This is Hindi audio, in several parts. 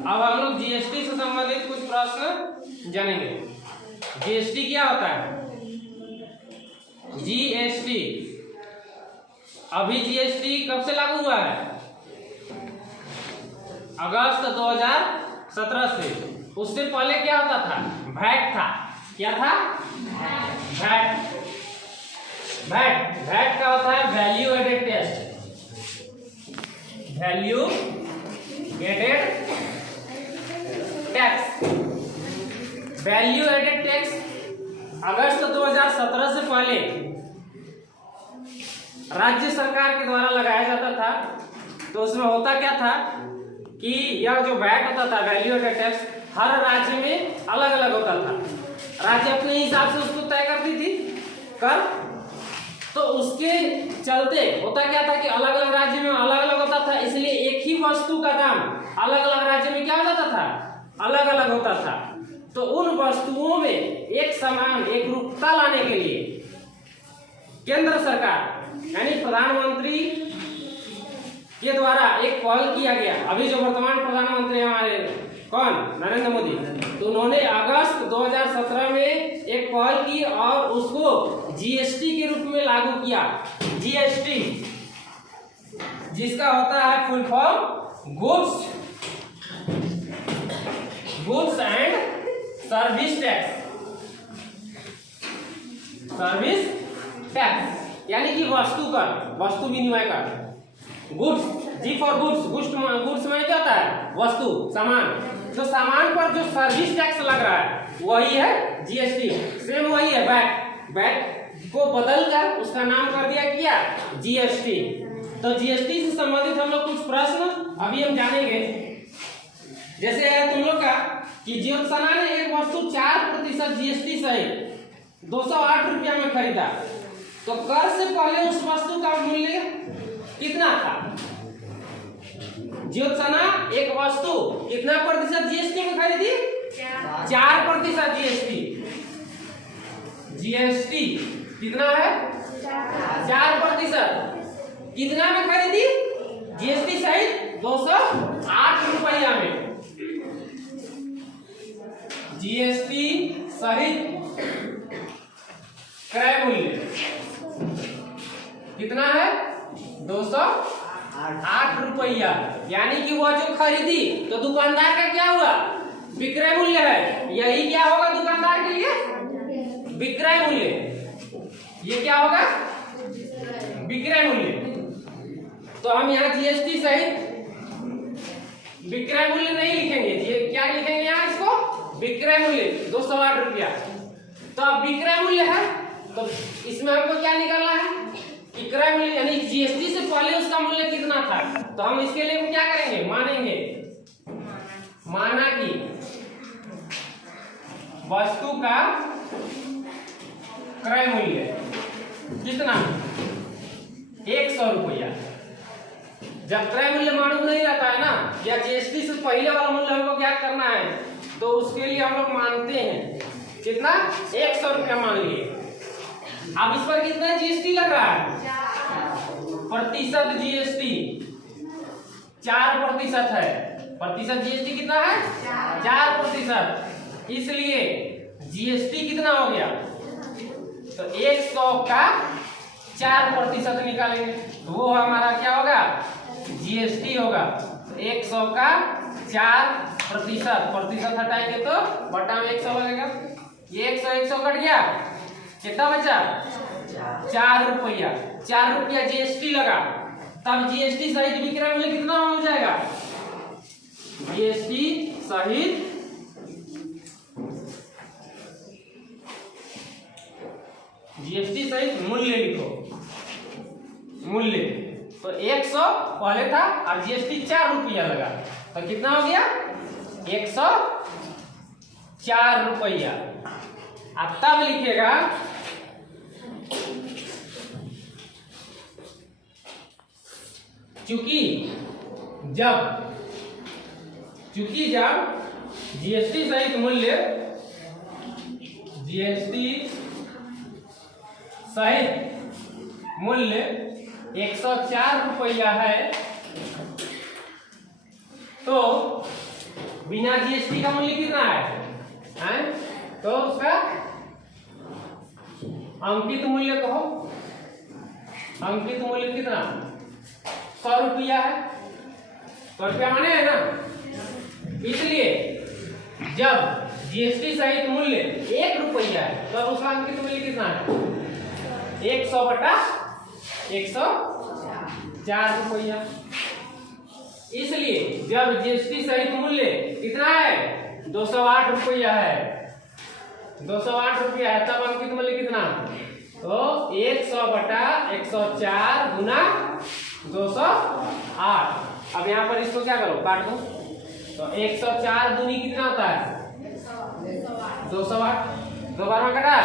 अब हम लोग जीएसटी से संबंधित कुछ प्रश्न जानेंगे। जीएसटी क्या होता है? जीएसटी अभी जीएसटी कब से लागू हुआ है? अगस्त 2017 से। उससे पहले क्या होता था? वैट था। क्या था? वैट। वैट का होता है value added tax. Value added tax. Value added tax अगस्त 2017 से पहले राज्य सरकार के द्वारा लगाया जाता था। तो उसमें होता क्या था कि यह जो वैट होता था, वैल्यू एडेड टैक्स, हर राज्य में अलग अलग होता था। राज्य अपने हिसाब से उसको तय करती थी कर। तो उसके चलते होता क्या था कि अलग अलग राज्य में अलग अलग होता था, इसलिए एक ही वस्तु का दाम अलग अलग राज्य में क्या हो जाता था? अलग अलग होता था। तो उन वस्तुओं में एक समान एक रूपता लाने के लिए केंद्र सरकार यानी प्रधानमंत्री के द्वारा एक पहल किया गया। अभी जो वर्तमान प्रधानमंत्री हमारे कौन? नरेंद्र मोदी। तो उन्होंने अगस्त 2017 में एक पहल की और उसको जीएसटी के रूप में लागू किया। जीएसटी जिसका होता है full form goods and service tax. Service tax यानी कि वस्तु विनिमय कर। Goods, G for goods. Goods में क्या होता है? वस्तु, सामान। तो सामान पर जो सर्विस टैक्स लग रहा है वही है जीएसटी। सेम वही है वैट। वैट को बदलकर उसका नाम कर दिया गया जीएसटी। तो जीएसटी से संबंधित हम लोग कुछ प्रश्न अभी हम जानेंगे। जैसे है तुम लोग का कि ज्योत्सना ने एक वस्तु 4% जीएसटी सहित 208 रुपया में खरीदा, तो कर से पहले उस वस्तु का मूल्य कितना था? ज्योत्सना एक वस्तु कितना प्रतिशत जीएसटी में खरीदी? 4% जीएसटी। जीएसटी कितना है? 4%। कितना में खरीदी? जीएसटी सहित 208 रुपया में। जीएसटी सहित क्रय मूल्य कितना है? 208 रुपया। यानी कि वह जो खरीदी तो दुकानदार का क्या हुआ? विक्रय मूल्य है। यही क्या होगा दुकानदार के लिए? विक्रय मूल्य। ये क्या होगा? विक्रय मूल्य। तो हम यहाँ जीएसटी सहित विक्रय मूल्य नहीं लिखेंगे। ये क्या लिखेंगे यहाँ? इसको विक्रय मूल्य 208 रुपया। तो अब विक्रय मूल्य है तो इसमें हमको क्या निकालना है? विक्रय मूल्य यानी जीएसटी से पहले उसका मूल्य कितना था। तो हम इसके लिए क्या करेंगे? मानेंगे। माना कि वस्तु का क्रय मूल्य कितना? 100 रुपया। जब क्रय मूल्य मालूम नहीं रहता है ना, या जीएसटी से पहले वाला मूल्य हमको क्या करना है, तो उसके लिए हम लोग मानते हैं कितना? 100 रुपया मान लिए। अब इस पर कितना जीएसटी लग रहा है? प्रतिशत जीएसटी 4% है। प्रतिशत जीएसटी कितना है? 4%। इसलिए जीएसटी कितना हो गया? तो 100 का 4% निकालेंगे तो वो हमारा क्या होगा? जीएसटी होगा। 100 का 4%। प्रतिशत हटाएंगे तो बटा में 100 लगेगा। ये 100 कट गया, कितना बचा? 4 रुपया। 4 रुपया जीएसटी लगा, तब जीएसटी सहित विक्रय मूल्य कितना हो जाएगा? जीएसटी सहित मूल्य लिखो। मूल्य तो 100 पहले था और जीएसटी 4 रुपया लगा, तो कितना हो गया? 104 रुपया। अब तब लिखेगा चूंकि जब जीएसटी सहित मूल्य सहित मूल्य 104 रुपया है, तो बिना जीएसटी का मूल्य कितना है? तो उसका अंकित मूल्य कहो, अंकित मूल्य कितना? 100 रुपया है। 100 रुपया माने है ना। इसलिए जब जीएसटी सहित मूल्य 1 रुपया है तब उसका अंकित मूल्य कितना है? 100 बटा 104 रुपया। इसलिए जब जीएसटी सहित मूल्य कितना है? 208 रुपया है, 208 रुपया है, तब अंकित मूल्य कितना? तो 100 बटा 104 गुना 208। अब यहाँ पर इसको क्या करो, काट दो। तो 104 दूनी कितना होता है? 208। 2 बार में कटा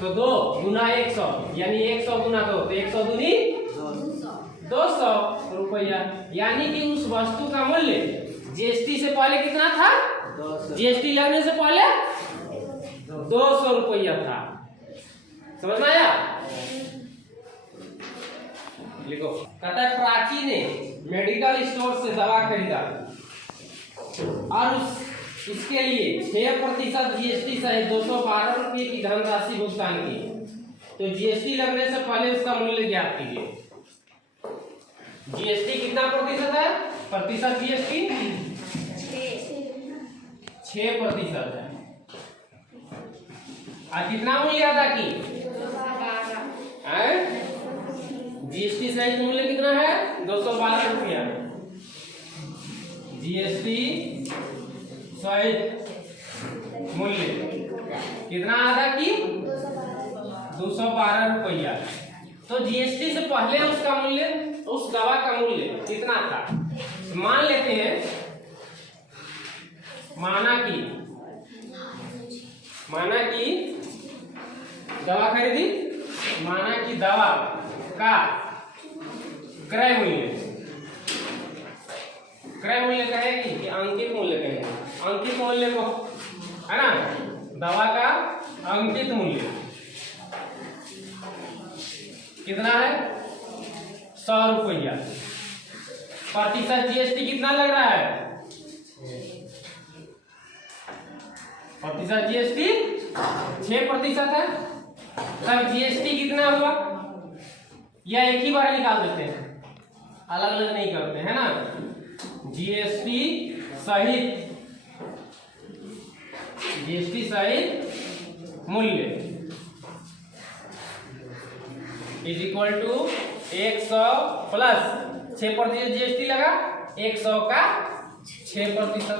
तो 2 गुना 100 यानी 100 गुना 2 तो 100 दूनी 200 रुपया। यानी कि उस वस्तु का मूल्य जीएसटी से पहले कितना था? जीएसटी लगने से पहले 200 रुपया था। समझ में आया? लिखो। कहता है प्राची ने मेडिकल स्टोर से दवा खरीदा और इसके लिए 6% जीएसटी सहित 212 रुपये की धनराशि भुगतान की। तो जीएसटी लगने से पहले उसका मूल्य ज्ञात कीजिए। जीएसटी कितना प्रतिशत है? प्रतिशत जीएसटी 6% है। और कितना मूल्य अदा की? जीएसटी सहित मूल्य कितना है? 212 रुपया। जीएसटी सहित मूल्य कितना अदा की? 212 रुपया। तो जीएसटी से पहले उसका मूल्य, उस दवा का मूल्य कितना था? मान लेते हैं, माना कि दवा खरीदी, माना कि दवा का क्रय मूल्य कहेगी कि अंकित मूल्य कहेगी? अंकित मूल्य को है ना, दवा का अंकित मूल्य कितना है? 100 रुपया। प्रतिशत जीएसटी कितना लग रहा है? प्रतिशत जीएसटी 6% है। तब जीएसटी कितना हुआ? या एक ही बार निकाल देते हैं, अलग अलग नहीं करते हैं ना। जीएसटी सहित मूल्य is equal to 100 plus 6% GST लगा, 100 का 6%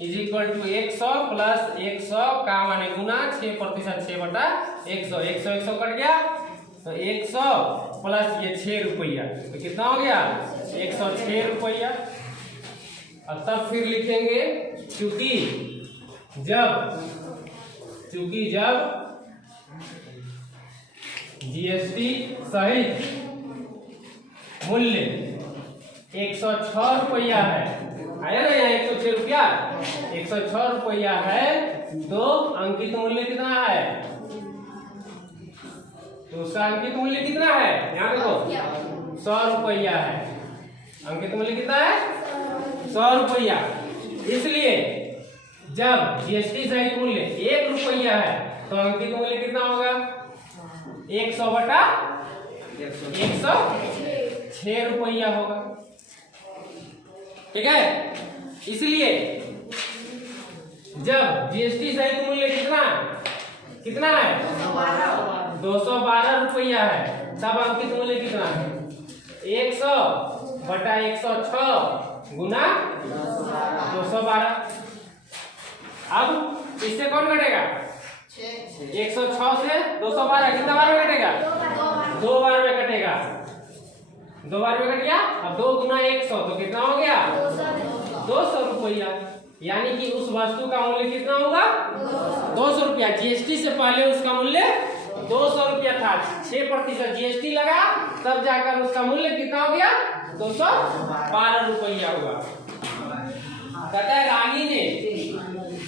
इज इक्वल टू 100 प्लस 100 का माने गुना 6%, 6 बटा 100, 100 कट गया तो 100 प्लस ये 6 रुपया तो कितना हो गया? 106 रुपया। अब तब फिर लिखेंगे चूंकि जब जीएसटी सहित मूल्य 106 रुपया है, आया ना यहाँ 106 रुपया, 106 रुपया है तो अंकित मूल्य कितना है? तो उसका अंकित मूल्य कितना है? यहाँ देखो 100 रुपया है। अंकित मूल्य कितना है? 100 रुपया। इसलिए जब जीएसटी सहित मूल्य 1 रुपया है तो अंकित मूल्य कितना होगा? 100 बटा 106 रुपया होगा। ठीक है। इसलिए जब जीएसटी सहित मूल्य कितना है? 212 रुपया है, तब अंकित मूल्य कितना है? 100 बटा 106 गुना 212। अब इससे कौन घटेगा? 106 से 212 कितना बार में कटेगा? 2 बार में कटेगा। 2 बार में कट गया। अब 2 गुना 100 तो कितना हो गया? 200 रुपया। यानी कि उस वस्तु का मूल्य कितना होगा? 200 रुपया। जीएसटी से पहले उसका मूल्य 200 रुपया था, 6% जीएसटी लगा तब जाकर उसका मूल्य कितना हो गया? 212 रुपया हुआ। कहता है रानी ने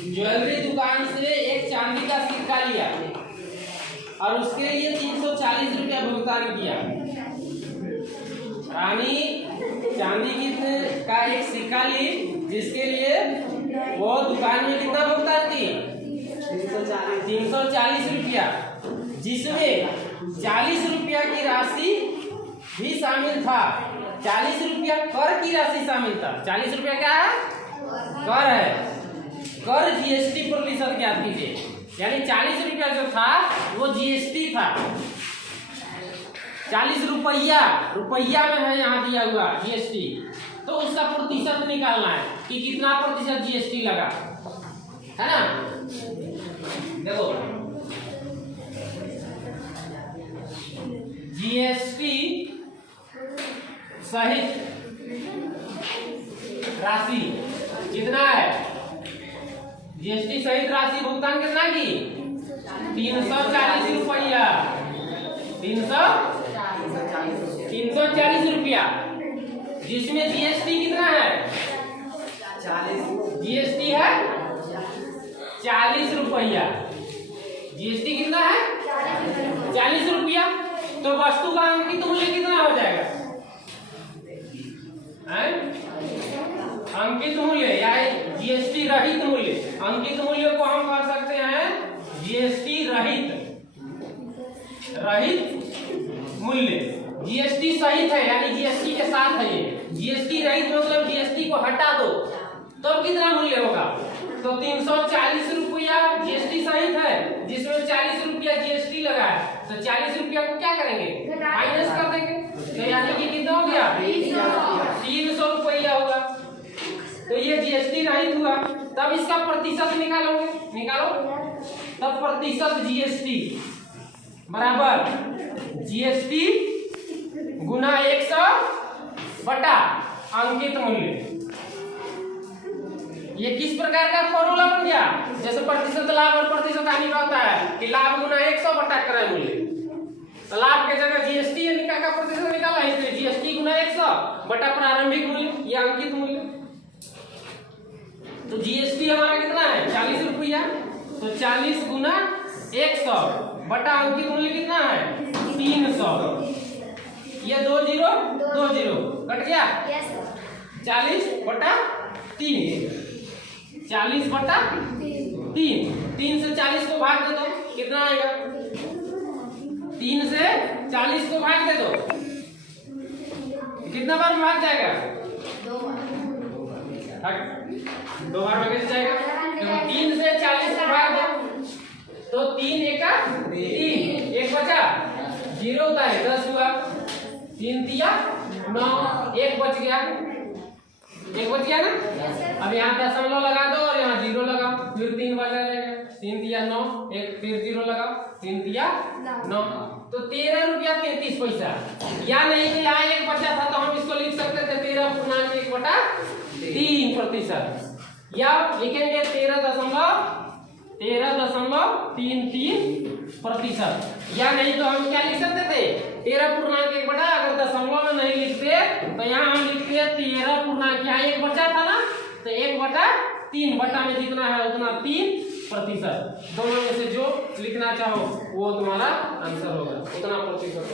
ज्वेलरी दुकान से एक चांदी का सिक्का लिया और उसके लिए 340 रुपया भुगतान किया। रानी चांदी का एक सिक्का ली जिसके लिए वो दुकान में कितना भुगतान की? 340 रुपया, जिसमें 40 रुपया की राशि भी शामिल था। 40 रुपया कर की राशि शामिल था। 40 रुपया क्या है? कर है। कर जीएसटी प्रतिशत ज्ञात कीजिए। यानी 40 रुपया जो था वो जीएसटी था। 40 रुपया, रुपया में है यहाँ दिया हुआ जीएसटी, तो उसका प्रतिशत निकालना है कि कितना प्रतिशत जीएसटी लगा, है ना। देखो जीएसटी सहित राशि कितना है? जीएसटी सहित राशि भुगतान कितना की? 340 रुपया। 340 रुपया, जिसमें जीएसटी कितना है? 40। जीएसटी है 40 रुपया। जीएसटी कितना है? 40 रुपया। तो वस्तु का अंकित मूल्य कितना हो जाएगा? अंकित मूल्य या जीएसटी रहित मूल्य। अंकित मूल्य को हम कह सकते हैं जीएसटी रहित मूल्य। जीएसटी सहित है यानी जीएसटी के साथ है। ये जीएसटी रहित मतलब जीएसटी को हटा दो तो कितना मूल्य होगा? तो 340 रुपया जीएसटी सहित है, जिसमें 40 रुपया जीएसटी लगा है। तो 40 रुपया को क्या करेंगे? माइनस कर देंगे। तो यानी कि कितना हो गया? 300 रुपया होगा। तो ये जीएसटी रहित हुआ। तब इसका प्रतिशत निकालोगे, निकालो। तब प्रतिशत जीएसटी बराबर जीएसटी गुना 100 बटा अंकित मूल्य। ये किस प्रकार का फॉर्मूला बन गया? जैसे प्रतिशत लाभ और प्रतिशत हानि का होता है कि लाभ गुना 100 बटा क्रय मूल्य। तो लाभ के जगह जीएसटी का प्रतिशत निकाला, इसलिए जीएसटी गुना 100 बटा प्रारंभिक मूल्य, ये अंकित मूल्य। तो जीएसटी हमारा कितना है? 40 रुपया। तो 40 गुना 100 बटा अंकित मूल्य कितना है? 300। ये 2 0 कट गया। 40 बटा 3, 40 बटा 3 से 40 को भाग दे दो, कितना आएगा? 3 से 40 को भाग दे दो, कितना बार भाग जाएगा? 2 बार भाग जाएगा। तो 3 से 40 को भाग दो तो 3 एका 3, 1 बचा 0 होता है, 10 हुआ। 3 दिया 9, 1 बच गया, 1 बच गया ना। अब यहाँ दशमलव लगा दो और यहाँ 0 लगाओ, फिर 3 बचा जाएगा। 3 दिया 9, 1 फिर 0 लगाओ, 3 दिया 9। तो 13 रुपया 33 पैसा। या नहीं कि यहाँ 1 बचा था तो हम इसको लिख सकते थे 13.1 बटा 3%, या लिखेंगे 13.33%। या नहीं तो हम क्या लिख सकते थे? 13.1 बटा, अगर दशमलव में नहीं लिखते तो यहाँ हम लिखते हैं 13.1। यहाँ 1 बचा था ना, तो 1 बटा 3 बटा में जितना है उतना 3%। दोनों में से जो लिखना चाहो वो तुम्हारा आंसर होगा, उतना प्रतिशत।